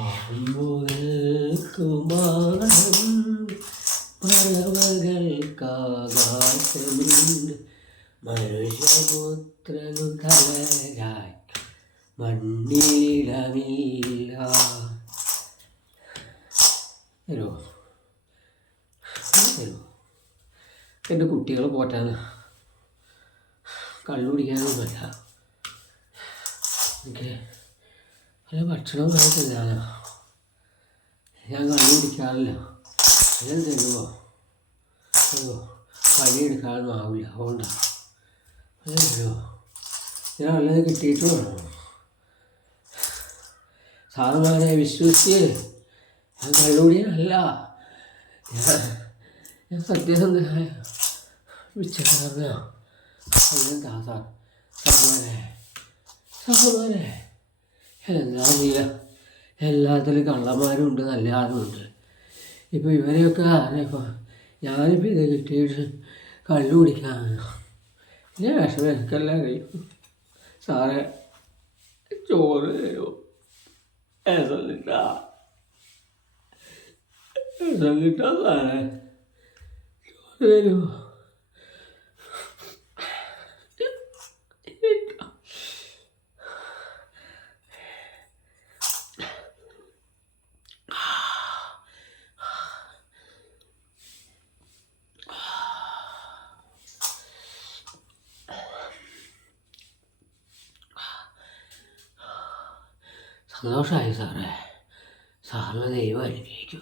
പാമ്പുകൾക്കുമാണം പറവകൾക്കാകാശമുണ്ട് മനുഷ്യപുത്രനു തലരായി മണ്ണിലിടമില്ല. തരുമോ തരുമോ? എൻ്റെ കുട്ടികൾ പോറ്റാൻ കള്ളു കുടിക്കാനൊന്നുമല്ല, എനിക്ക് നല്ല ഭക്ഷണം കഴിച്ചില്ല. ഞാൻ കള്ളു കുടിക്കാറില്ല. ഞാൻ തരുമോ തരുമോ? പണിയെടുക്കാനൊന്നും ആവില്ല, അതുകൊണ്ടാണ്. അത് തരുമോ? ഞാൻ നല്ലത് കിട്ടിയിട്ട് വേണം. സാധനമാരെ വിശ്വസിച്ച് ഞാൻ കള്ളുകൂടിയല്ല, ഞാൻ സത്യസന്ധനായ വിശ്വസാറിനാണ്. സാധനമാരെ എന്താ ചെയ്യുക? എല്ലാത്തിലും കള്ളന്മാരും ഉണ്ട്, നല്ല ആളുമുണ്ട്. ഇപ്പോൾ ഇവരെയൊക്കെ ഇപ്പോൾ ഞാനിപ്പോൾ ഇത് കിട്ടിയിട്ട് കള്ളു കുടിക്കാൻ പിന്നെ വിഷമം എനിക്കെല്ലാം കഴിയും. സാറേ ചോറ് തരുമോ? രസം കിട്ടാം സാറേ, ചോറ് തരുമോ? സന്തോഷമായി സാറേ, സാറിന് ദൈവം അനുഗ്രഹിക്കും.